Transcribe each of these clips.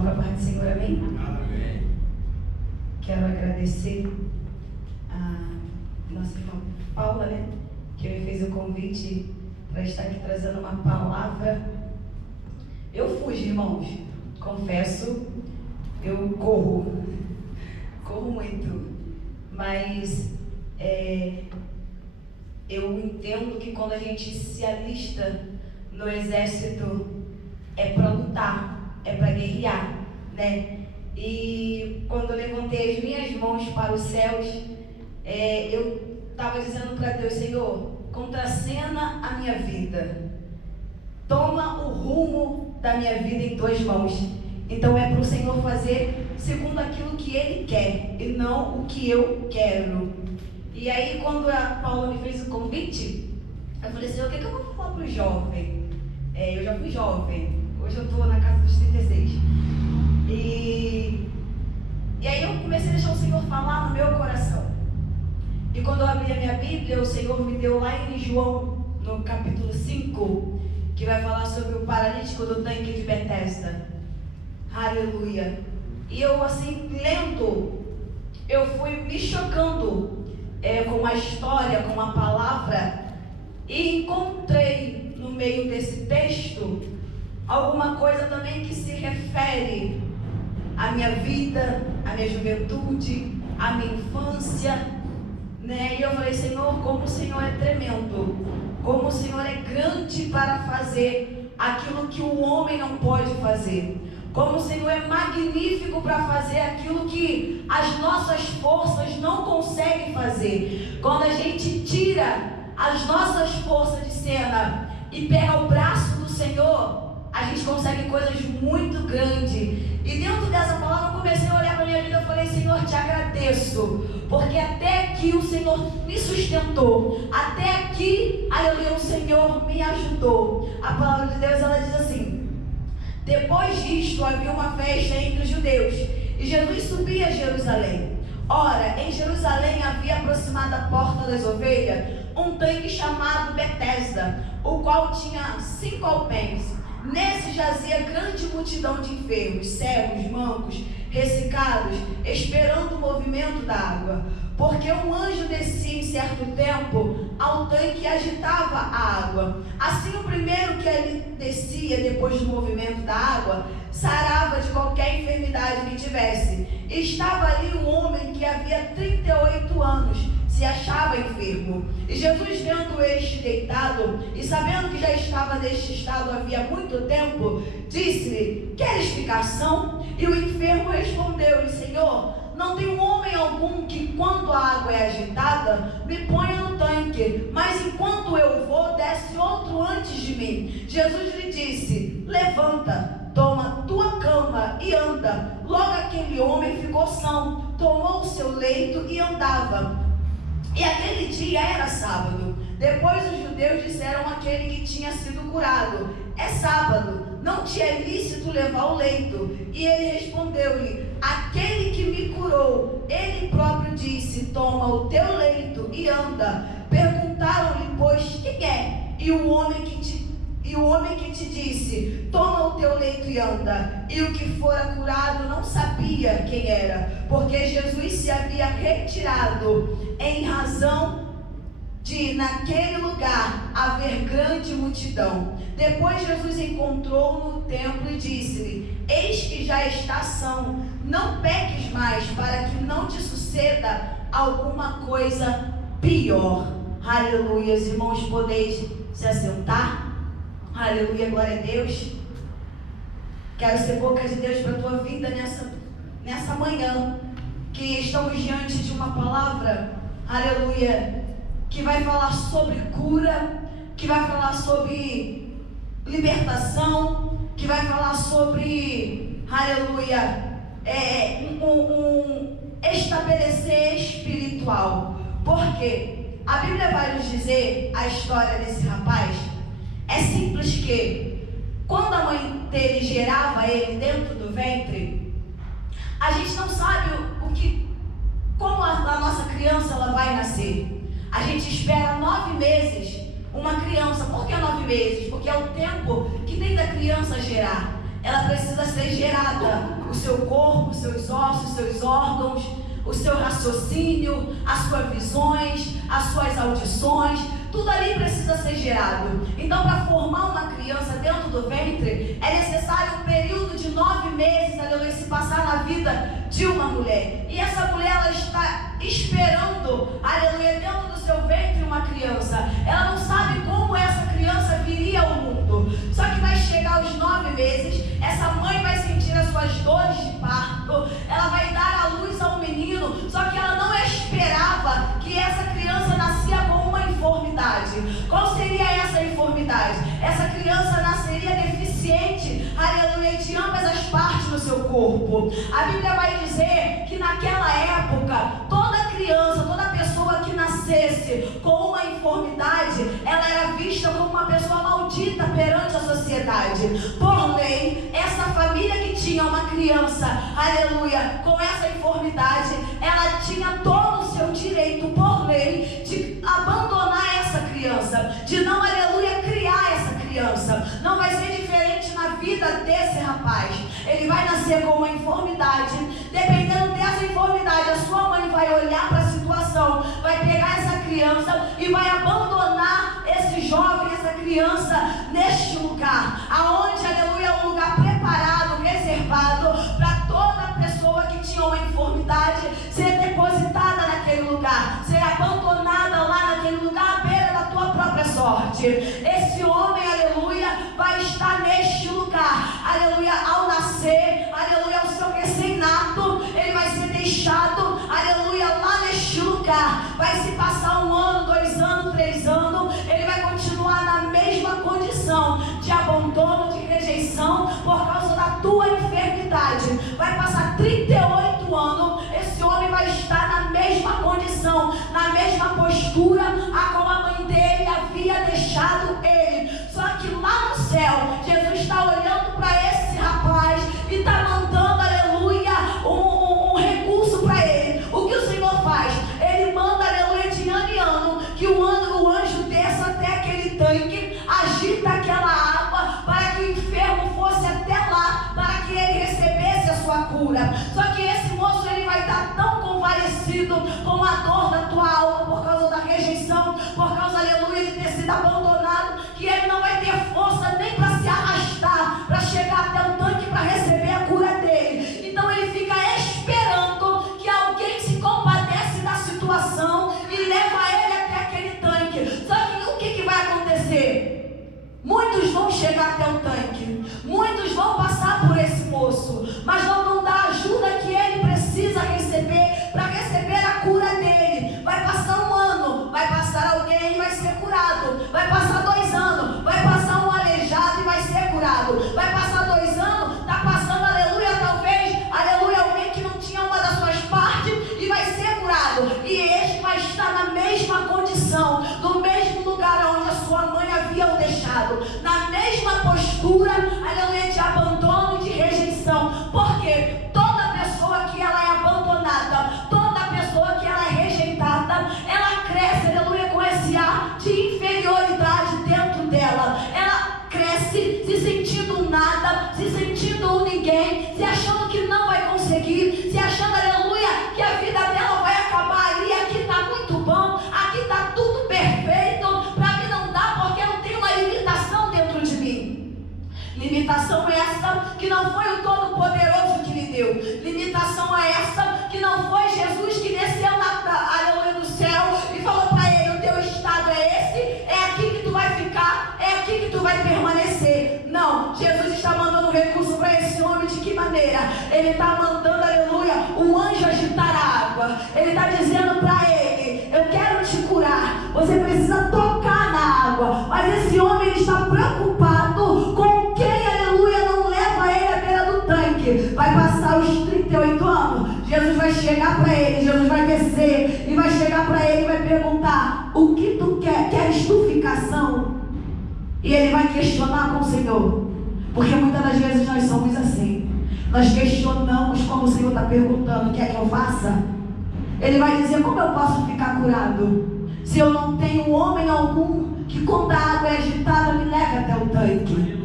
irmão, para a paz do Senhor, amém? Amém. Quero agradecer a nossa irmã Paula, né? Que me fez o convite para estar aqui trazendo uma palavra. Eu fujo, irmãos, confesso, eu corro muito, mas eu entendo que quando a gente se alista no exército é para lutar, é para guerrear, né? E quando eu levantei as minhas mãos para os céus, eu estava dizendo para Deus: Senhor, contracena a minha vida, toma o rumo da minha vida em tuas mãos. Então é para o Senhor fazer segundo aquilo que Ele quer e não o que eu quero. E aí, quando a Paula me fez o convite, eu falei: Senhor, o que eu vou falar para o jovem? Eu já fui jovem, hoje eu estou na casa dos 36. E aí eu comecei a deixar o Senhor falar no meu coração. E quando eu abri a minha Bíblia, o Senhor me deu lá em João, no capítulo 5, que vai falar sobre o paralítico do tanque de Betesda. Aleluia. E eu, assim, lendo, eu fui me chocando com a história, com a palavra, e encontrei no meio desse texto alguma coisa também que se refere à minha vida, à minha juventude, à minha infância, né? E eu falei: Senhor, como o Senhor é tremendo, como o Senhor é grande para fazer aquilo que o homem não pode fazer, como o Senhor é magnífico para fazer aquilo que as nossas forças não conseguem fazer. Quando a gente tira as nossas forças de cena e pega o braço do Senhor, a gente consegue coisas muito grandes. E dentro dessa palavra eu comecei a olhar para a minha vida e falei: Senhor, te agradeço, porque até aqui o Senhor me sustentou, até aqui, aleluia, o Senhor me ajudou. A palavra de Deus, ela diz assim: depois disto havia uma festa entre os judeus, e Jesus subia a Jerusalém. Ora, em Jerusalém havia aproximado da porta das ovelhas um tanque chamado Betesda, o qual tinha 5 alpéns. Nesse jazia grande multidão de enfermos, cegos, mancos, ressecados, esperando o movimento da água. Porque um anjo descia em certo tempo ao tanque e agitava a água. Assim, o primeiro que ali descia, depois do movimento da água, sarava de qualquer enfermidade que tivesse. E estava ali um homem que havia 38 anos, se achava enfermo. E Jesus, vendo este deitado, e sabendo que já estava neste estado havia muito tempo, disse-lhe: queres ficação? E o enfermo respondeu-lhe: Senhor, não tem homem algum que, quando a água é agitada, me ponha no tanque, mas enquanto eu vou, desce outro antes de mim. Jesus lhe disse: levanta, toma tua cama e anda. Logo aquele homem ficou são, tomou o seu leito e andava. E aquele dia era sábado. Depois os judeus disseram àquele que tinha sido curado: é sábado, não te é lícito levar o leito. E ele respondeu-lhe: aquele que me curou, ele próprio disse: toma o teu leito e anda. Perguntaram-lhe, pois, quem é? E o homem que te disse: toma o teu leito e anda. E o que fora curado não sabia quem era, porque Jesus se havia retirado, em razão de naquele lugar haver grande multidão. Depois Jesus encontrou-o no templo e disse-lhe: eis que já está são, não peques mais, para que não te suceda alguma coisa pior. Aleluia. Os irmãos, podeis se assentar. Aleluia, glória a Deus. Quero ser boca de Deus para a tua vida nessa manhã, que estamos diante de uma palavra, aleluia, que vai falar sobre cura, que vai falar sobre libertação, que vai falar sobre, aleluia, um estabelecer espiritual. Porque a Bíblia vai nos dizer a história desse rapaz. É simples que, quando a mãe dele gerava ele dentro do ventre, a gente não sabe como a nossa criança ela vai nascer. A gente espera 9 meses uma criança. Por que 9 meses? Porque é o tempo que tem da criança gerar. ela precisa ser gerada. O seu corpo, os seus ossos, os seus órgãos, o seu raciocínio, as suas visões, as suas audições, tudo ali precisa ser gerado. Então, para formar uma criança dentro do ventre, é necessário um período de 9 meses, aleluia, se passar na vida de uma mulher. E essa mulher, ela está esperando, aleluia, dentro do seu ventre uma criança. Ela não sabe como essa criança viria ao mundo. Só que vai chegar aos 9 meses, essa mãe vai sentir as suas dores de parto, ela vai dar à luz a um menino, só que ela não esperava que essa criança nascia com uma informidade. Qual seria essa informidade? Essa criança nasceria deficiente, aleluia, de ambas as partes do seu corpo. A Bíblia vai dizer que naquela época, toda criança, toda pessoa que nascesse com uma informidade, ela era vista como uma pessoa maldita perante a sociedade. Por lei, essa família que tinha uma criança, aleluia, com essa informidade, ela tinha todo o seu direito, por lei, de abandonar essa criança, de não, aleluia, criar essa criança. Não vai ser diferente na vida desse rapaz. Ele vai nascer com uma informidade. Dependendo dessa informidade, a sua mãe vai olhar para a situação, vai pegar essa criança e vai abandonar esse jovem, essa criança neste lugar, aonde, aleluia, é um lugar preparado, reservado para toda pessoa que tinha uma informidade ser depositada naquele lugar, ser abandonada lá naquele lugar à beira da tua própria sorte. Esse homem, aleluia, vai estar neste lugar, aleluia, ao nascer, aleluia, o seu recém-nato, ele vai ser deixado, aleluia, lá neste lugar. Vai se passar 1 ano, 2 anos, 3 anos, ele vai continuar na mesma condição de abandono, de rejeição, por causa da tua enfermidade. Vai passar 38 anos, esse homem vai estar na mesma condição, na mesma postura a como a mãe dele havia deixado ele. Só que lá no céu, Jesus está olhando para esse rapaz e está mandando, aleluia, um recurso para ele. O que o Senhor faz? Ele manda, aleluia, de ano em ano, que o anjo desça até aquele tanque, agita aquela água para que o enfermo fosse até lá, para que ele recebesse a sua cura. Só que esse moço, ele vai estar tão convalescido com a dor da tua alma por causa da rejeição, por causa, aleluia, de ter sido abandonado, que ele não vai ter força nem para se arrastar, para chegar até o tanque para receber a cura dele. Então ele fica esperando que alguém se compadece da situação e leva ele até aquele tanque. Só que o que vai acontecer? Muitos vão chegar até o tanque, muitos vão passar por esse moço, mas não vão dar a ajuda que ele precisa receber para receber a cura dele. Vai passar 1 ano, vai passar alguém e vai ser curado. Vai passar 2 anos, vai passar um aleijado e vai ser curado. Vai passar 2 anos, está passando, aleluia, talvez, aleluia, alguém que não tinha uma das suas partes e vai ser curado. E este vai estar na mesma condição, no mesmo lugar onde a sua mãe havia o deixado, na mesma postura, aleluia, de abandono e de rejeição. Porque toda pessoa que ela é abandonada, toda pessoa que ela é rejeitada, ela cresce, aleluia, com esse ar de inferioridade dentro dela. Ela cresce se sentindo nada, se sentindo um ninguém, se achando que não vai conseguir, se achando, aleluia, que a vida dela vai acabar ali. Aqui está muito bom, aqui está tudo perfeito, para mim não dá, porque eu tenho uma limitação dentro de mim. Limitação essa que não foi o Todo-Poderoso que lhe deu. Limitação essa que não foi Jesus que desceu aleluia, do céu e falou para ele: o teu estado é esse, é aqui que tu vai ficar, é aqui que tu vai permanecer. Não, Jesus está mandando um recurso para esse homem. De que maneira? Ele está mandando, aleluia, um anjo agitar a água. Ele está dizendo para ele: eu quero te curar, você precisa tocar na água. Mas esse homem, ele está preocupado com quem, aleluia, não leva ele à beira do tanque. Vai passar os 38 anos, Jesus vai chegar para ele, Jesus vai descer e vai chegar para ele e vai perguntar: o que tu quer? Queres tu ficação? E ele vai questionar com o Senhor, porque muitas das vezes nós somos assim. Nós questionamos como o Senhor está perguntando: quer que eu faça? Ele vai dizer: como eu posso ficar curado se eu não tenho homem algum que, quando a água é agitada, me leve até o tanque?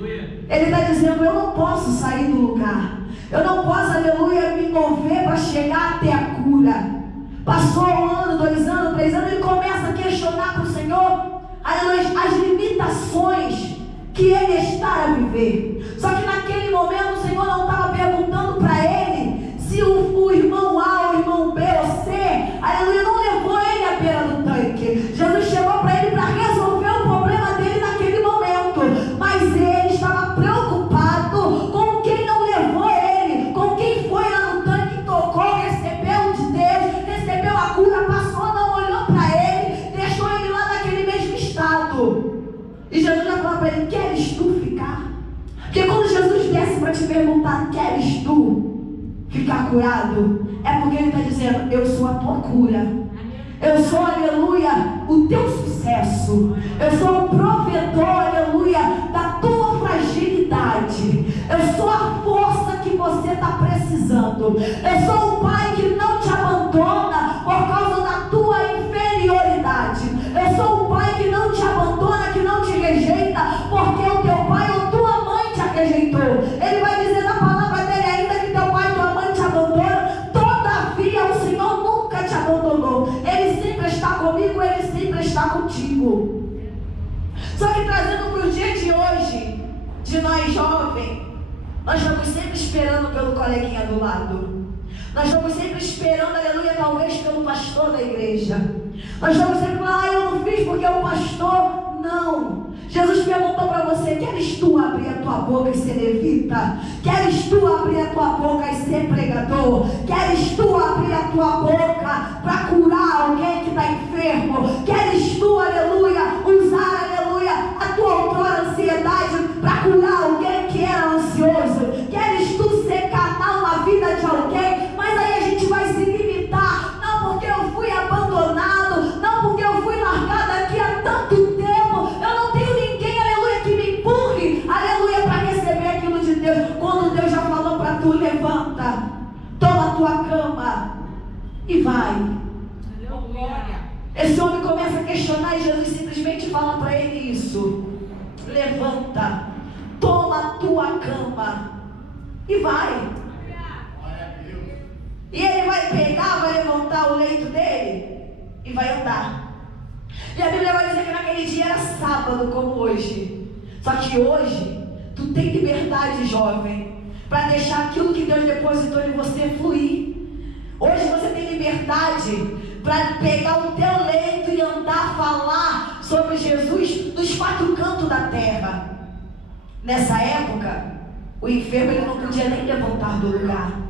Ele está dizendo: eu não posso sair do lugar, eu não posso, aleluia, me mover para chegar até a cura. Passou 1 ano, 2 anos, 3 anos, ele começa a questionar para o Senhor, aleluia, as limitações que ele está a viver. Só que naquele momento o Senhor não estava perguntando para ele se o irmão A, o irmão B ou C, aleluia, não levou ele à beira do tanque. Jesus chegou para ele para resolver o problema dele naquele momento, mas ele estava preocupado com quem não levou ele, com quem foi lá no tanque, tocou, recebeu de Deus, recebeu a cura, passou, não olhou para ele, deixou ele lá naquele mesmo estado. E Jesus já falou para ele: queres tu ficar? Porque quando Jesus desce para te perguntar: queres tu ficar curado? É porque ele está dizendo: eu sou a tua cura, eu sou, aleluia, o teu sucesso, eu sou o provedor, aleluia, da tua fragilidade, eu sou a força que você está precisando, eu sou o pai que não te abandona por causa da tua inferioridade, eu sou o pai que não te abandona, que não te rejeita, porque o teu pai ou tua mãe te rejeitou. Ele vai dizer na palavra dele: ainda que teu pai e tua mãe te abandonam, todavia o Senhor nunca te abandonou. Ele sempre está comigo, ele sempre está contigo. Só que trazendo para o dia de hoje, de nós jovens, nós estamos sempre esperando pelo coleguinha do lado. Nós estamos sempre esperando, aleluia, talvez pelo pastor da igreja. Nós estamos sempre falando: eu não fiz porque o pastor. Não. Jesus perguntou para você: queres tu abrir a tua boca e ser levita? Queres tu abrir a tua boca e ser pregador? Queres tu abrir a tua boca para curar alguém que está enfermo? Queres tu, aleluia, usar, aleluia, a tua outrora ansiedade para curar alguém que era ansioso? Queres tu secar na vida de alguém? Mas aí a gente vai se limitar: não, porque eu fui abandonado, não, porque eu fui largado aqui há tanto tempo, eu não tenho ninguém, aleluia, que me empurre, aleluia, para receber aquilo de Deus. Quando Deus já falou para tu: levanta, toma a tua cama e vai. Esse homem começa a questionar e Jesus simplesmente fala para ele isso: levanta, toma a tua cama e vai. E ele vai pegar, vai levantar o leito dele e vai andar. E a Bíblia vai dizer que naquele dia era sábado, como hoje. Só que hoje, tu tem liberdade, jovem, para deixar aquilo que Deus depositou em você fluir. Hoje você tem liberdade para pegar o teu leito e andar, falar sobre Jesus nos 4 cantos da terra. Nessa época, o enfermo ele não podia nem levantar do lugar.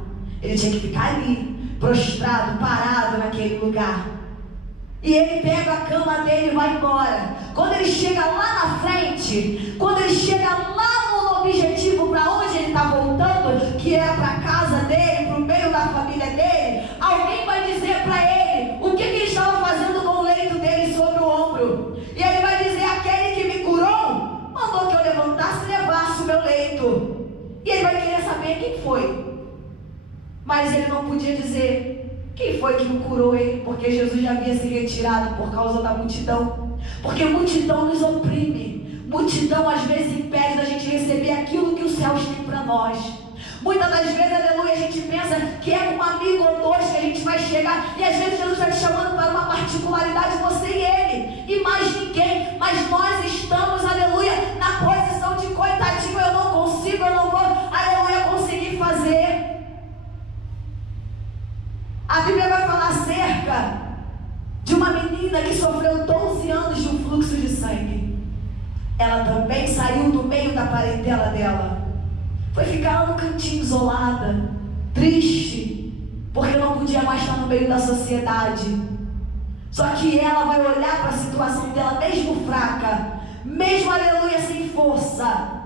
Ele tinha que ficar ali, prostrado, parado naquele lugar. E ele pega a cama dele e vai embora. Quando ele chega lá na frente, quando ele chega lá no objetivo para onde ele está voltando, que era para a casa dele, para o meio da família dele, alguém vai dizer para ele o que ele estava fazendo com o leito dele sobre o ombro. E ele vai dizer: aquele que me curou mandou que eu levantasse e levasse o meu leito. E ele vai querer saber quem foi. Mas ele não podia dizer quem foi que o curou ele, porque Jesus já havia se retirado por causa da multidão. Porque multidão nos oprime. Multidão às vezes impede da gente receber aquilo que os céus têm para nós. Muitas das vezes, aleluia, a gente pensa que é com um amigo ou dois que a gente vai chegar. E às vezes Jesus está te chamando para uma particularidade, você e ele. E mais ninguém. Mas nós estamos, aleluia, na posição de coitadinho. Eu não consigo, eu não vou, aleluia, conseguir fazer. A Bíblia vai falar acerca de uma menina que sofreu 12 anos de um fluxo de sangue. Ela também saiu do meio da parentela dela. Foi ficar lá no cantinho isolada, triste, porque não podia mais estar no meio da sociedade. Só que ela vai olhar para a situação dela, mesmo fraca, mesmo, aleluia, sem força.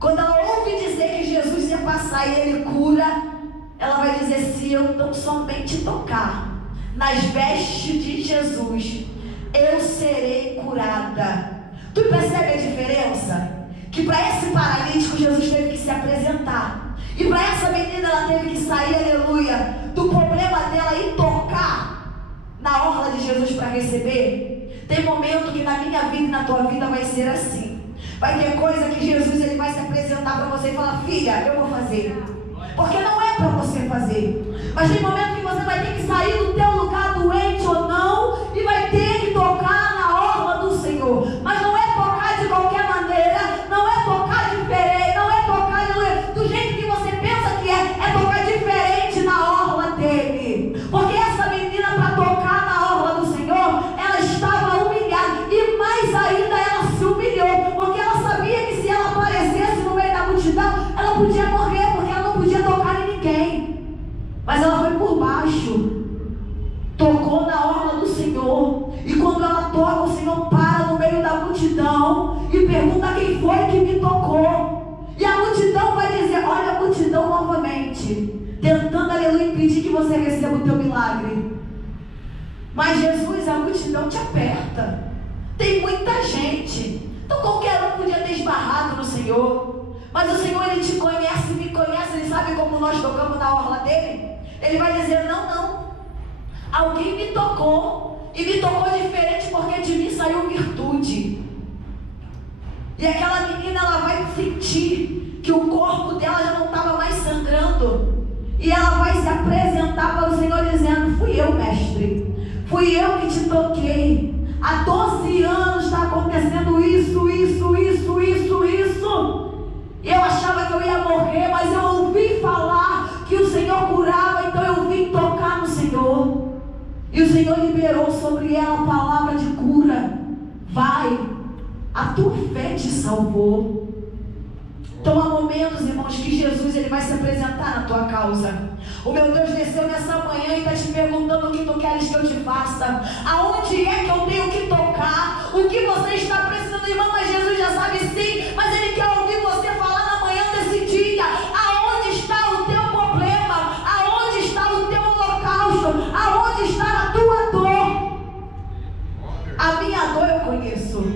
Quando ela ouve dizer que Jesus ia passar e ele cura, ela vai dizer: se eu tão somente tocar nas vestes de Jesus, eu serei curada. Tu percebe a diferença? Que para esse paralítico Jesus teve que se apresentar. E para essa menina ela teve que sair, aleluia, do problema dela e tocar na orla de Jesus para receber. Tem momento que na minha vida e na tua vida vai ser assim. Vai ter coisa que Jesus ele vai se apresentar para você e falar: filha, eu vou fazer. Porque não é para você fazer. Mas tem momento que você vai ter que sair do teu lugar, doente ou não, e vai ter que tocar na orla do Senhor. Mas não é tocar de qualquer maneira, não é tocar diferente, não é tocar do jeito que você pensa que é tocar diferente na orla dele. Porque essa menina, para tocar na orla do Senhor, ela estava humilhada, e mais ainda ela se humilhou, porque ela sabia que se ela aparecesse no meio da multidão, ela podia morrer, porque ela não podia tocar em ninguém. Mas ela foi por baixo, tocou na orla do Senhor. E quando ela toca, o Senhor para no meio da multidão e pergunta: quem foi que me tocou? E a multidão vai dizer: olha a multidão novamente, tentando, aleluia, impedir que você receba o teu milagre. Mas Jesus, a multidão te aperta. Tem muita gente. Então qualquer um podia ter esbarrado no Senhor. Mas o Senhor, ele te conhece, me conhece. Ele sabe como nós tocamos na orla dele. Ele vai dizer: não, alguém me tocou, e me tocou diferente, porque de mim saiu virtude. E aquela menina, ela vai sentir que o corpo dela já não estava mais sangrando, e ela vai se apresentar para o Senhor dizendo: fui eu, mestre, fui eu que te toquei. Há 12 anos está acontecendo isso. Eu achava que eu ia morrer, mas eu ouvi falar que o Senhor curava, então eu vim tocar no Senhor. E o Senhor liberou sobre ela a palavra de cura. Vai, a tua fé te salvou. Então há momentos, irmãos, que Jesus ele vai se apresentar na tua causa. O meu Deus desceu nessa manhã e está te perguntando: o que tu queres que eu te faça? Aonde é que eu tenho que tocar? O que você está precisando, irmão? Mas Jesus já sabe sim, mas Ele quer ouvir você falar na manhã desse dia. Aonde está o teu problema? Aonde está o teu holocausto? Aonde está a tua dor? A minha dor eu conheço.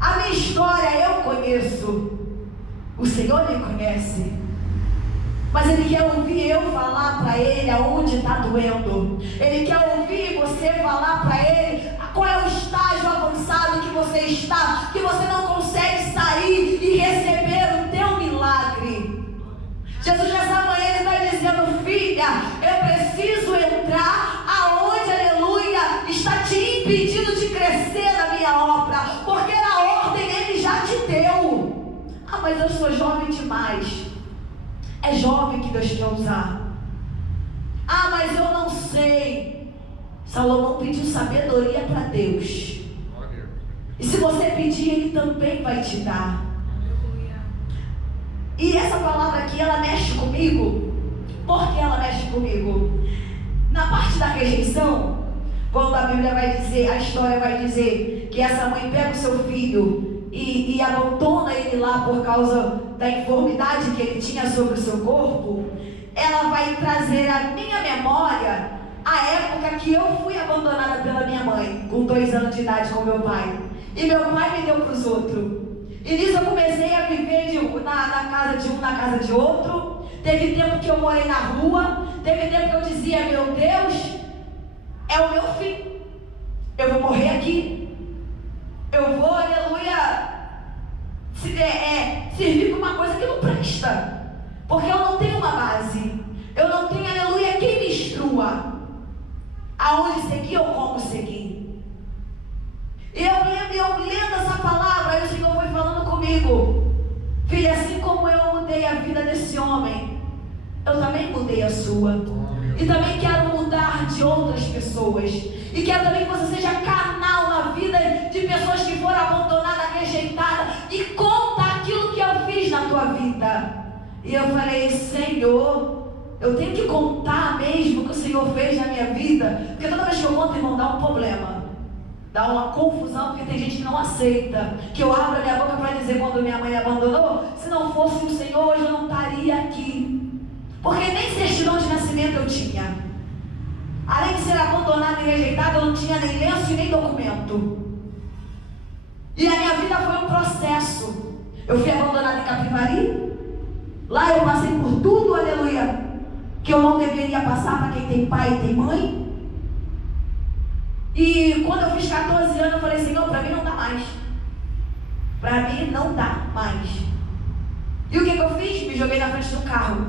A minha história eu conheço. O Senhor me conhece. Mas Ele quer ouvir eu falar para Ele aonde está doendo. Ele quer ouvir você falar para Ele qual é o estágio avançado que você está, que você não consegue sair e receber o teu milagre. Jesus nessa manhã Ele está dizendo: filha, eu preciso entrar aonde, aleluia, está te impedindo de crescer na minha obra, porque na ordem Ele já te deu. Ah, mas eu sou jovem demais. É jovem que Deus quer usar. Ah, mas eu não sei. Salomão pediu sabedoria para Deus. E se você pedir, Ele também vai te dar. E essa palavra aqui, ela mexe comigo. Por que ela mexe comigo? Na parte da rejeição, quando a Bíblia vai dizer, a história vai dizer que essa mãe pega o seu filho e abandona ele lá por causa da enfermidade que ele tinha sobre o seu corpo, ela vai trazer à minha memória a época que eu fui abandonada pela minha mãe, com 2 anos de idade, com meu pai. E meu pai me deu para os outros. E nisso eu comecei a viver na casa de um, na casa de outro. Teve tempo que eu morei na rua. Teve tempo que eu dizia: meu Deus, é o meu fim. Eu vou morrer aqui. Eu vou, aleluia, servir para uma coisa que não presta. Porque eu não tenho uma base. Eu não tenho, aleluia, quem me instrua aonde seguir ou como seguir. E eu lendo essa palavra, aí o Senhor foi falando comigo: filha, assim como eu mudei a vida desse homem, eu também mudei a sua. E também quero mudar de outras pessoas. E quero também que você seja canal na vida de pessoas que foram abandonadas, rejeitadas. E conta aquilo que eu fiz na tua vida. E eu falei: Senhor, eu tenho que contar mesmo o que o Senhor fez na minha vida. Porque toda vez que eu conto, irmão, dá um problema. Dá uma confusão, porque tem gente que não aceita. Que eu abro a minha boca para dizer quando minha mãe me abandonou: se não fosse o Senhor, hoje eu não estaria aqui. Porque nem certidão de nascimento eu tinha. Além de ser abandonada e rejeitada, eu não tinha nem lenço e nem documento. E a minha vida foi um processo. Eu fui abandonada em Capivari. Lá eu passei por tudo, aleluia, que eu não deveria passar para quem tem pai e tem mãe. E quando eu fiz 14 anos, eu falei: Senhor, para mim não dá mais. Para mim não dá mais. E o que eu fiz? Me joguei na frente do carro.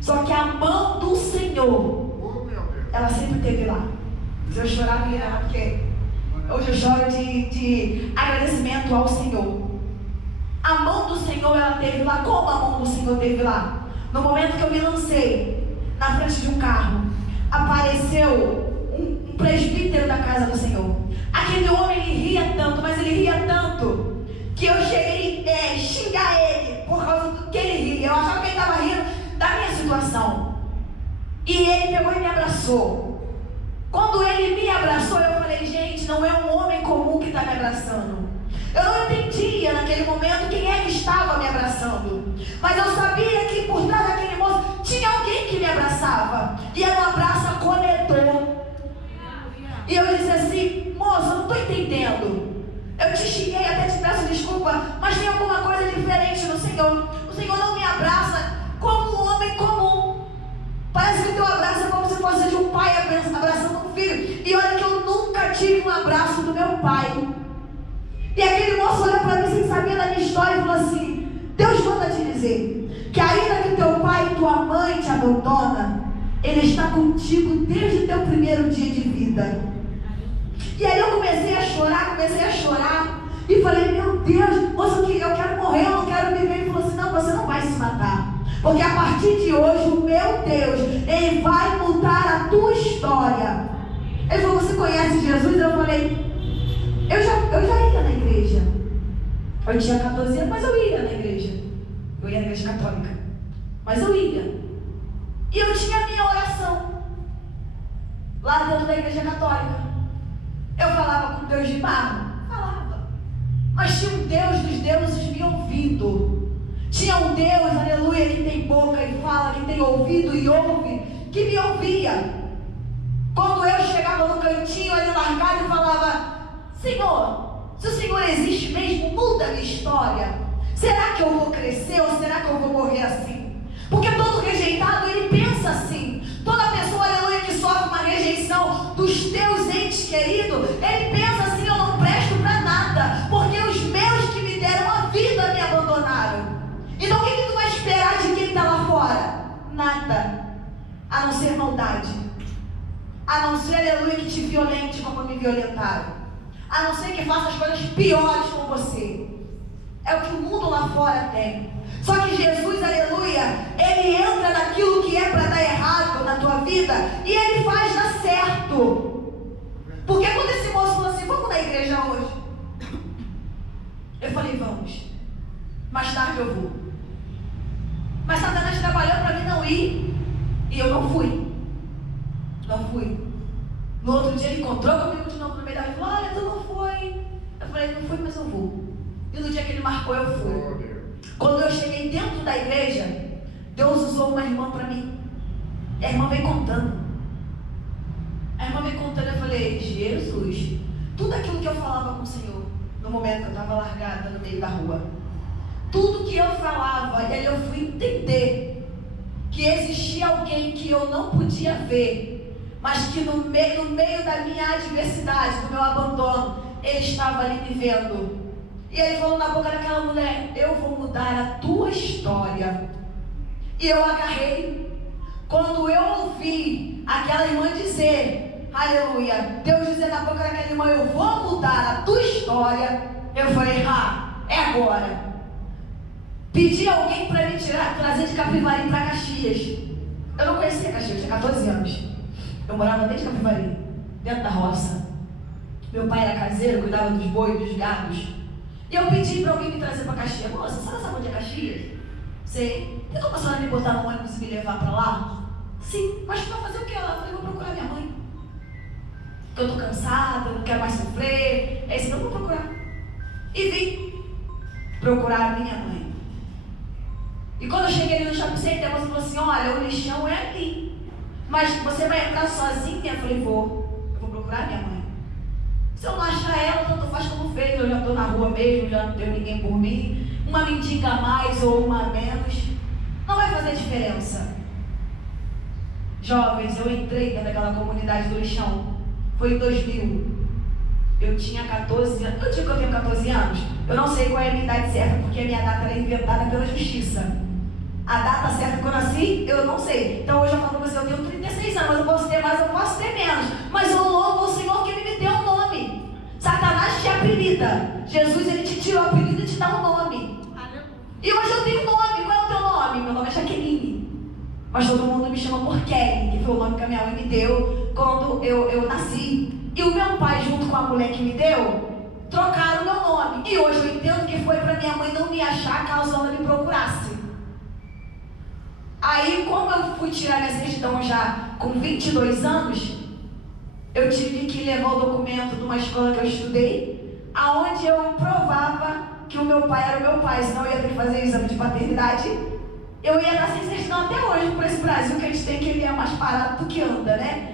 Só que a mão do Senhor, ela sempre esteve lá. Se eu chorar, me errar, porque hoje eu choro de agradecimento ao Senhor. A mão do Senhor, ela esteve lá. Como a mão do Senhor esteve lá? No momento que eu me lancei na frente de um carro, apareceu um presbítero da casa do Senhor. Aquele homem, ele ria tanto, mas ele ria tanto, que eu cheguei a xingar ele por causa do que ele ria. Eu achava que ele estava rindo da minha situação. E ele pegou e me abraçou. Quando ele me abraçou, eu falei, gente, não é um homem comum que está me abraçando. Eu não entendia naquele momento quem é que estava me abraçando, mas eu sabia que por trás daquele moço tinha alguém que me abraçava, e era um abraço acolhedor. E eu disse assim, moço, eu não estou entendendo, eu te xinguei, até te peço desculpa, mas tem alguma coisa diferente no Senhor. O Senhor não me abraça como um homem comum. Parece que o teu abraço é como se fosse de um pai abraçando um filho. E olha que eu nunca tive um abraço do meu pai. E aquele moço olhou para mim sem saber da minha história e falou assim, Deus manda te dizer que ainda que teu pai e tua mãe te abandonam, Ele está contigo desde o teu primeiro dia de vida. E aí eu comecei a chorar e falei, meu Deus, moço, eu quero morrer, eu não quero viver. Ele falou assim, não, você não vai se matar, porque a partir de hoje o meu Deus, Ele vai mudar a tua história. Ele falou, você conhece Jesus? Eu falei, eu já ia na igreja. Eu tinha 14 anos, mas eu ia na igreja. Eu ia na igreja católica, mas eu ia. E eu tinha a minha oração lá dentro da igreja católica. Eu falava com Deus de barro? Falava. Mas tinha um Deus dos deuses me ouvindo. Tinha um Deus, aleluia, que tem boca e fala, que tem ouvido e ouve, que me ouvia. Quando eu chegava no cantinho ali largado e falava, Senhor, se o Senhor existe mesmo, muda a minha história. Será que eu vou crescer ou será que eu vou morrer assim? Porque todo rejeitado, ele pensa assim. Toda pessoa, aleluia, que sofre uma rejeição dos teus entes queridos, ele pensa assim, eu não presto para nada, porque os meus que me deram a vida me abandonaram. Então o que tu vai esperar de quem está lá fora? Nada, a não ser maldade, a não ser, aleluia, que te violente como me violentaram, a não ser que faça as coisas piores com você. É o que o mundo lá fora tem. Só que Jesus, aleluia, Ele entra naquilo que é para dar errado na tua vida e Ele faz dar certo. Porque quando esse moço falou assim, vamos na igreja hoje, eu falei, vamos, mais tarde eu vou. Mas Satanás trabalhou para mim não ir, e eu não fui. No outro dia ele encontrou comigo de novo no meio da rua e falou, olha, tu não foi. Eu falei, não fui, mas eu vou. E no dia que ele marcou, eu fui. Quando eu cheguei dentro da igreja, Deus usou uma irmã para mim. E a irmã veio contando. Eu falei, Jesus, tudo aquilo que eu falava com o Senhor, no momento que eu estava largada no meio da rua, tudo que eu falava, e aí eu fui entender que existia alguém que eu não podia ver, mas que no meio da minha adversidade, do meu abandono, Ele estava ali me vendo. E Ele falou na boca daquela mulher, eu vou mudar a tua história. E eu agarrei. Quando eu ouvi aquela irmã dizer, aleluia, Deus dizer na boca daquela irmã, eu vou mudar a tua história, eu falei, é agora. Pedi alguém para me trazer de Capivari para Caxias. Eu não conhecia Caxias, eu tinha 14 anos. Eu morava dentro de Capivari, dentro da roça. Meu pai era caseiro, cuidava dos bois, dos gados. E eu pedi para alguém me trazer para Caxias. Moça, sabe essa onde é Caxias? Sei. Tem como a senhora me botar no ônibus e me levar para lá? Sim. Mas para fazer o que? Ela? Eu falei, vou procurar minha mãe. Porque eu estou cansada, não quero mais sofrer. É isso que eu vou procurar. E vim procurar a minha mãe. E quando eu cheguei ali no shopping center, a moça falou assim, olha, o lixão é ali. Mas você vai entrar sozinha? Eu falei, vou. Eu vou procurar minha mãe. Se eu não achar ela, tanto faz como fez. Eu já estou na rua mesmo, já não tenho ninguém por mim. Uma mendiga a mais ou uma a menos, não vai fazer diferença. Jovens, eu entrei dentro daquela comunidade do lixão. Foi em 2000. eu tinha 14 anos. Eu digo que eu tenho 14 anos. Eu não sei qual é a minha idade certa, porque a minha data era inventada pela justiça. A data certa que eu nasci, eu não sei. Então hoje eu falo para você, eu tenho 36 anos, mas eu posso ter mais, eu posso ter menos. Mas eu louvo o Senhor que Ele me deu um nome. Satanás te apelida. Jesus, Ele te tirou o apelido e te dá um nome. E hoje eu tenho um nome. Qual é o teu nome? Meu nome é Jaqueline. Mas todo mundo me chama por Kelly, que foi o nome que a minha mãe me deu quando eu nasci. E o meu pai, junto com a mulher que me deu, trocaram o meu nome. E hoje eu entendo que foi para minha mãe não me achar caso ela me procurasse. Aí, como eu fui tirar minha certidão já com 22 anos, eu tive que levar o documento de uma escola que eu estudei, aonde eu provava que o meu pai era o meu pai, senão eu ia ter que fazer exame de paternidade. Eu ia dar sem certidão até hoje por esse Brasil que a gente tem, que ele é mais parado do que anda, né?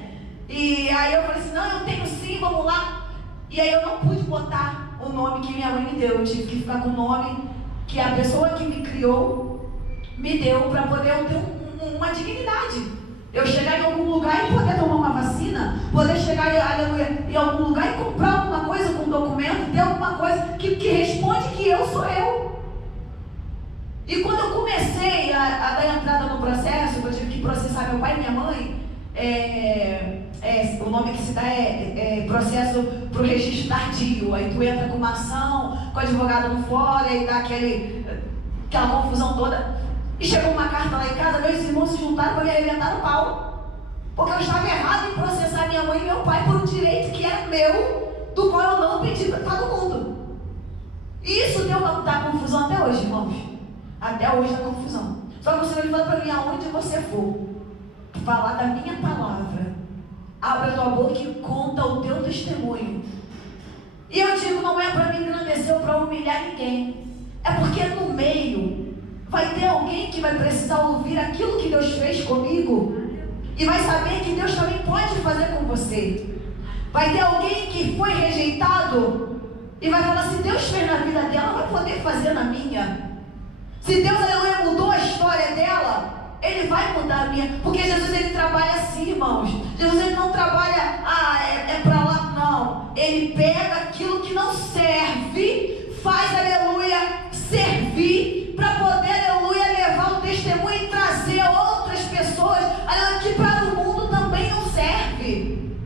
E aí eu falei assim, não, eu tenho sim, vamos lá. E aí eu não pude botar o nome que minha mãe me deu, eu tive que ficar com o nome que a pessoa que me criou me deu para poder eu ter uma dignidade. Eu chegar em algum lugar e poder tomar uma vacina, poder chegar em algum lugar e comprar alguma coisa com um documento, ter alguma coisa que responde que eu sou eu. E quando eu comecei a dar entrada no processo, eu tive que processar meu pai e minha mãe, o nome que se dá é processo para o registro tardio. Aí tu entra com uma ação, com o advogado no fora e dá aquela confusão toda. E chegou uma carta lá em casa, meus irmãos se juntaram para me arrebentar no pau. Porque eu estava errado em processar minha mãe e meu pai por um direito que era meu, do qual eu não pedi para todo mundo. E isso dá confusão até hoje, irmãos. Até hoje dá confusão. Só que o Senhor falou para mim, aonde você for falar da minha palavra, abra a tua boca e conta o teu testemunho. E eu digo, não é para me engrandecer ou para humilhar ninguém. É porque no meio vai ter alguém que vai precisar ouvir aquilo que Deus fez comigo e vai saber que Deus também pode fazer com você. Vai ter alguém que foi rejeitado e vai falar, se Deus fez na vida dela, vai poder fazer na minha. Se Deus, aleluia, mudou a história dela, Ele vai mudar a minha. Porque Jesus, Ele trabalha assim, irmãos. Jesus, Ele não trabalha, é pra lá, não. Ele pega aquilo que não serve, faz, aleluia, servir, para poder, aleluia, levar o testemunho e trazer outras pessoas, aleluia, que para o mundo também não serve.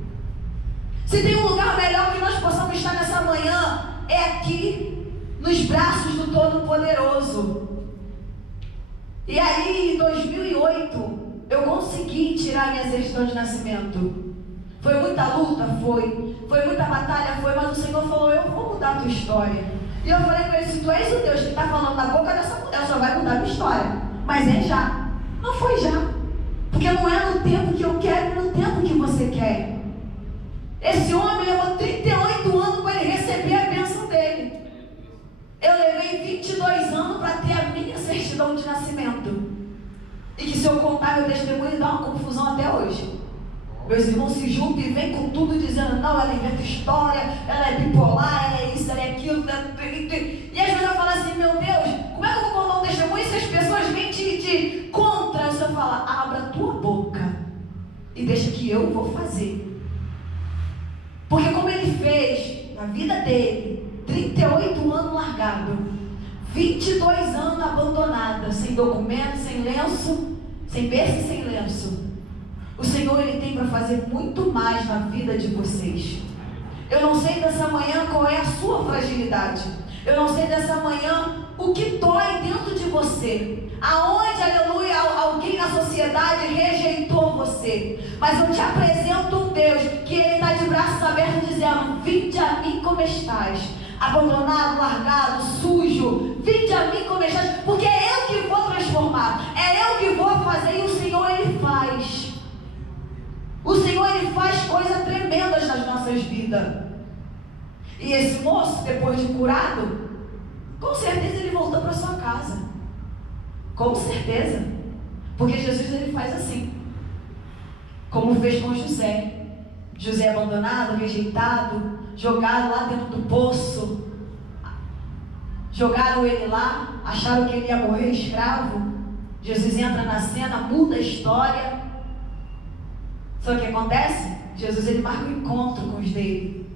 Se tem um lugar melhor que nós possamos estar nessa manhã, é aqui, nos braços do Todo-Poderoso. E aí, em 2008, eu consegui tirar minha certidão de nascimento. Foi muita luta? Foi muita batalha? Foi, mas o Senhor falou, eu vou mudar a tua história. E eu falei com ele, se tu és o Deus que está falando da boca dessa mulher, só vai mudar a minha história. Mas é já. Não foi já. Porque não é no tempo que eu quero e no tempo que você quer. Esse homem levou 38 anos para ele receber a bênção dele. Eu levei 22 anos para ter a minha certidão de nascimento. E que se eu contar meu testemunho, dá uma confusão até hoje. Meus irmãos se juntam e vêm com tudo dizendo, não, ela inventa história, ela é bipolar, ela é isso, ela é aquilo. E às vezes eu falo assim, meu Deus, como é que eu vou contar um testemunho se as pessoas vêm te contra? O Senhor fala, abra a tua boca e deixa que eu vou fazer. Porque como ele fez na vida dele, 38 anos largado, 22 anos abandonada, sem documento, sem lenço, sem berço e sem lenço. O Senhor, Ele tem para fazer muito mais na vida de vocês. Eu não sei dessa manhã qual é a sua fragilidade. Eu não sei dessa manhã o que dói dentro de você. Aonde, aleluia, alguém na sociedade rejeitou você. Mas eu te apresento um Deus que Ele está de braços abertos dizendo, vinde a mim como estás. Abandonado, largado, sujo. Vinde a mim como estás. Porque é eu que vou transformar. É eu que vou fazer e o Senhor, Ele faz. O Senhor, Ele faz coisas tremendas nas nossas vidas. E esse moço, depois de curado, com certeza ele voltou para sua casa. Com certeza. Porque Jesus, Ele faz assim. Como fez com José. José abandonado, rejeitado, jogado lá dentro do poço. Jogaram ele lá, acharam que ele ia morrer escravo. Jesus entra na cena, muda a história. Sabe o que acontece? Jesus, ele marca um encontro com os dele.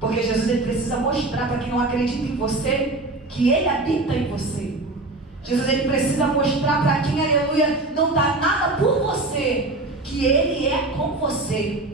Porque Jesus ele precisa mostrar para quem não acredita em você que Ele habita em você. Jesus ele precisa mostrar para quem, aleluia, não dá nada por você, que Ele é com você.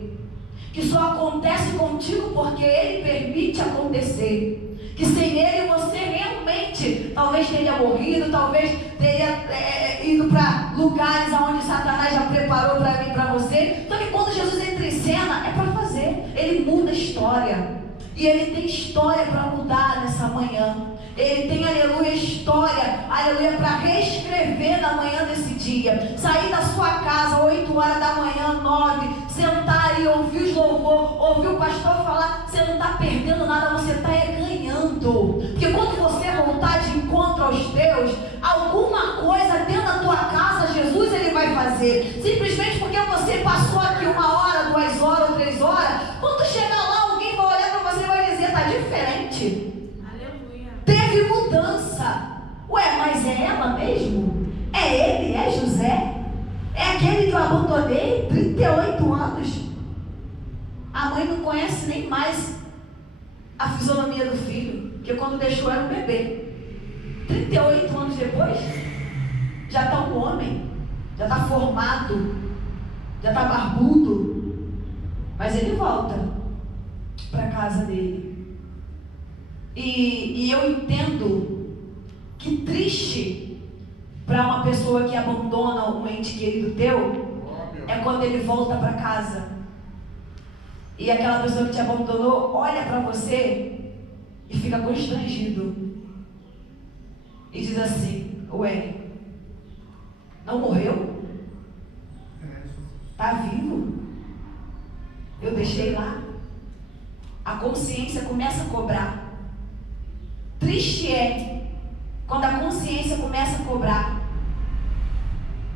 Que só acontece contigo porque Ele permite acontecer. Que sem Ele você realmente talvez teria morrido, talvez teria ido para lugares onde Satanás já preparou para mim e para você. Então que quando Jesus entra em cena é para fazer. Ele muda a história. E Ele tem história para mudar nessa manhã. Ele tem, aleluia, história, aleluia, para reescrever na manhã desse dia. Sair da sua casa 8 horas da manhã, 9, sentar e ouvir os louvor, ouvir o pastor falar, você não está perdendo nada, você está ganhando. Porque quando você voltar de encontro aos teus, alguma coisa dentro da tua casa, Jesus ele vai fazer. Simplesmente porque você passou aqui 1 hora, 2 horas ou 3 horas, quando chegar lá, alguém vai olhar para você e vai dizer, está diferente. Teve mudança. Ué, mas é ela mesmo? É ele? É José? É aquele que eu abandonei 38 anos? A mãe não conhece nem mais a fisionomia do filho, porque quando deixou era um bebê. 38 anos depois, já está um homem, já está formado, já está barbudo. Mas ele volta para a casa dele. E eu entendo que triste para uma pessoa que abandona um ente querido teu é quando ele volta para casa e aquela pessoa que te abandonou olha para você e fica constrangido e diz assim, ué, não morreu? Está vivo? Eu deixei lá. A consciência começa a cobrar. Triste é quando a consciência começa a cobrar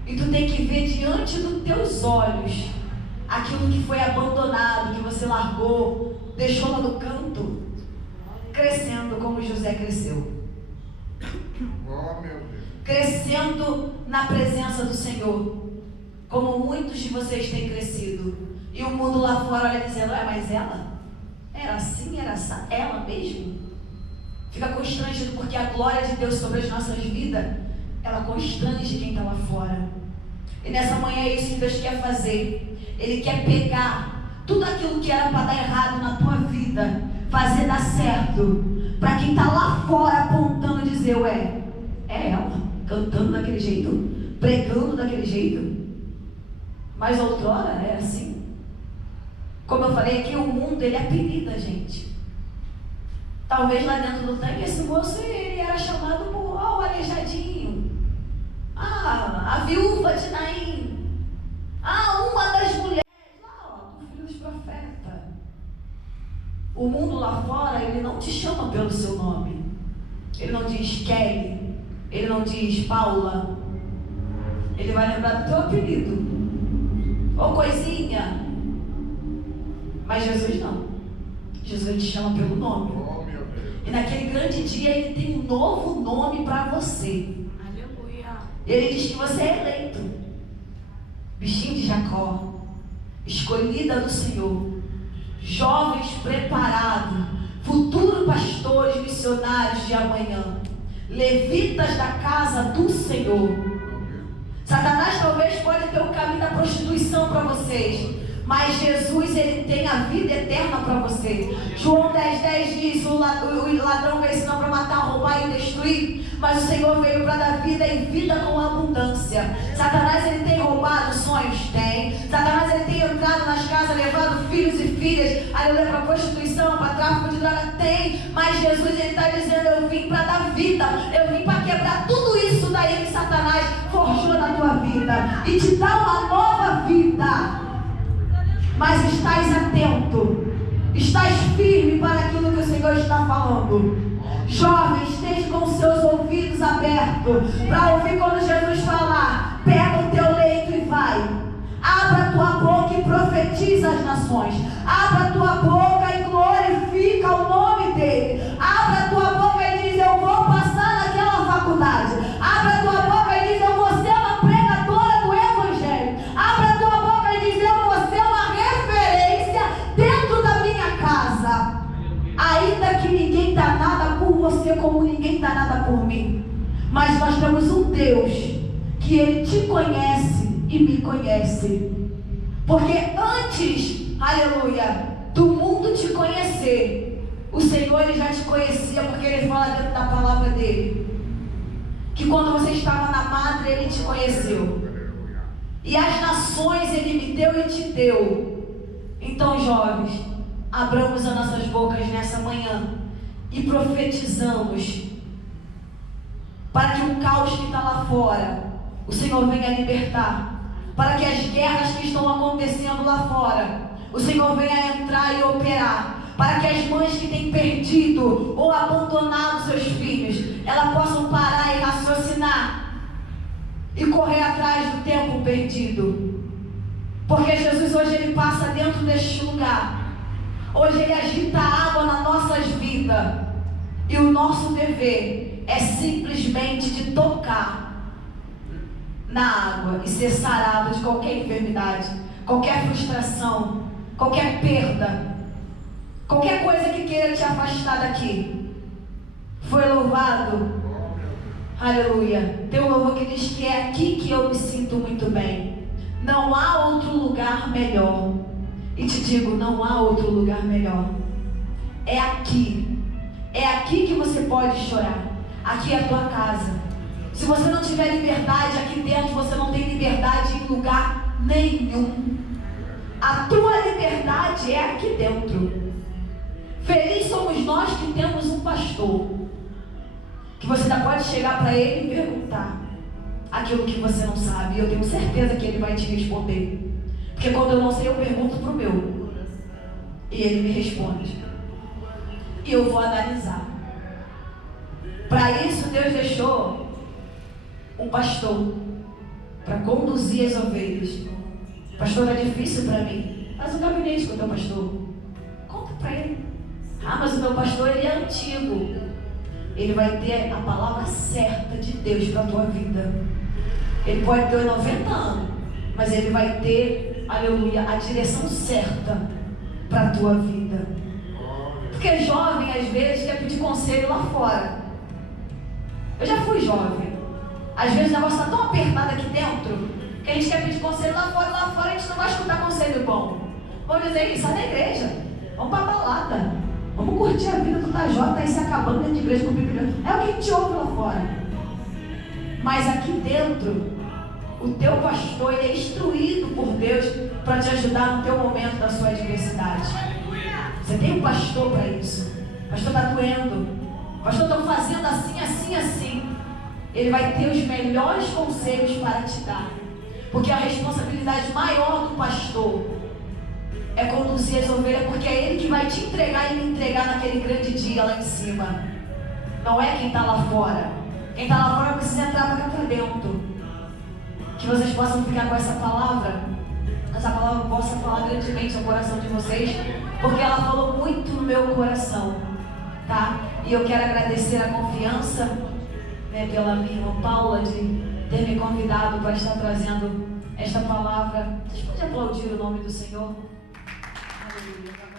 e tu tem que ver diante dos teus olhos aquilo que foi abandonado, que você largou, deixou lá no canto, crescendo como José cresceu. Oh, meu Deus. Crescendo na presença do Senhor, como muitos de vocês têm crescido. E o mundo lá fora olha dizendo, mas ela? Era assim, era ela mesmo? Fica constrangido porque a glória de Deus sobre as nossas vidas, ela constrange quem está lá fora. E nessa manhã é isso que Deus quer fazer. Ele quer pegar tudo aquilo que era para dar errado na tua vida, fazer dar certo, para quem está lá fora apontando e dizer, ué, é ela, cantando daquele jeito, pregando daquele jeito. Mas outrora era assim. Como eu falei aqui, o mundo ele apelida a gente. Talvez lá dentro do tanque esse moço ele era chamado por o aleijadinho, a viúva de Naim, uma das mulheres, do filho dos profetas. O mundo lá fora ele não te chama pelo seu nome. Ele não diz Kelly, ele não diz Paula. Ele vai lembrar do teu apelido, ou coisinha. Mas Jesus não. Jesus te chama pelo nome. E naquele grande dia ele tem um novo nome para você. Aleluia. Ele diz que você é eleito, bichinho de Jacó, escolhida do Senhor, jovens preparados, futuros pastores missionários de amanhã, levitas da casa do Senhor. Satanás talvez pode ter o caminho da prostituição para vocês, mas Jesus, ele tem a vida eterna para você. João 10:10 diz, o ladrão veio senão para matar, roubar e destruir, mas o Senhor veio para dar vida e vida com abundância. Satanás, ele tem roubado sonhos? Tem. Satanás, ele tem entrado nas casas, levando filhos e filhas, aleluia, para prostituição, para tráfico de droga? Tem. Mas Jesus, ele está dizendo, eu vim para dar vida, eu vim para quebrar tudo isso daí que Satanás forjou na tua vida e te dar uma nova vida. Mas estás atento, estás firme para aquilo que o Senhor está falando. Jovem, esteja com seus ouvidos abertos para ouvir quando Jesus falar. Pega o teu leito e vai. Abra a tua boca e profetiza as nações. Abra a tua boca e glorifica o nome dele. Abra a tua boca e diz, eu vou passar naquela faculdade. Abra a tua boca e diz, eu vou ser uma pregadora do Evangelho. Abra a tua boca e diz, eu vou ser uma referência dentro da minha casa. você como ninguém dá nada por mim. Mas nós temos um Deus que Ele te conhece e me conhece. Porque antes, aleluia, do mundo te conhecer, o Senhor Ele já te conhecia, porque Ele fala dentro da palavra dEle. Que quando você estava na madre, Ele te conheceu. E as nações Ele me deu e te deu. Então, jovens, abramos as nossas bocas nessa manhã e profetizamos para que o caos que está lá fora, o Senhor venha libertar. Para que as guerras que estão acontecendo lá fora, o Senhor venha entrar e operar. Para que as mães que têm perdido ou abandonado seus filhos, elas possam parar e raciocinar e correr atrás do tempo perdido. Porque Jesus hoje Ele passa dentro deste lugar. Hoje Ele agita a água nas nossas vidas. E o nosso dever é simplesmente de tocar na água e ser sarado de qualquer enfermidade, qualquer frustração, qualquer perda, qualquer coisa que queira te afastar daqui. Foi louvado? Aleluia. Tem um louvor que diz que é aqui que eu me sinto muito bem. Não há outro lugar melhor. E te digo, não há outro lugar melhor. É aqui. É aqui que você pode chorar. Aqui é a tua casa. Se você não tiver liberdade aqui dentro, você não tem liberdade em lugar nenhum. A tua liberdade é aqui dentro. Feliz somos nós que temos um pastor, que você ainda pode chegar para ele e perguntar aquilo que você não sabe. E eu tenho certeza que ele vai te responder. Porque quando eu não sei, eu pergunto para o meu. E ele me responde. E eu vou analisar. Para isso, Deus deixou um pastor para conduzir as ovelhas. Pastor, é difícil para mim. Faz um gabinete com o teu pastor. Conta para ele. Ah, mas o meu pastor, ele é antigo. Ele vai ter a palavra certa de Deus para a tua vida. Ele pode ter 90 anos, mas ele vai ter, aleluia, a direção certa para a tua vida. Porque jovem, às vezes, quer pedir conselho lá fora. Eu já fui jovem. Às vezes o negócio está tão apertado aqui dentro que a gente quer pedir conselho lá fora a gente não vai escutar conselho bom. Vamos dizer isso, sai da igreja, vamos para a balada, vamos curtir a vida do Tajota aí se acabando dentro de igreja com o Bíblia. É o que a gente ouve lá fora. Mas aqui dentro, o teu pastor ele é instruído por Deus para te ajudar no teu momento da sua adversidade. Você tem um pastor para isso. O pastor está doendo, o pastor está fazendo assim, assim, assim. Ele vai ter os melhores conselhos para te dar. Porque a responsabilidade maior do pastor é conduzir as ovelhas, porque é ele que vai te entregar e me entregar naquele grande dia lá em cima. Não é quem está lá fora. Quem está lá fora precisa entrar para cá para dentro. Que vocês possam ficar com essa palavra possa falar grandemente ao coração de vocês, porque ela falou muito no meu coração, tá? E eu quero agradecer a confiança, né, pela minha irmã Paula de ter me convidado para estar trazendo esta palavra. Vocês podem aplaudir o nome do Senhor? Aleluia.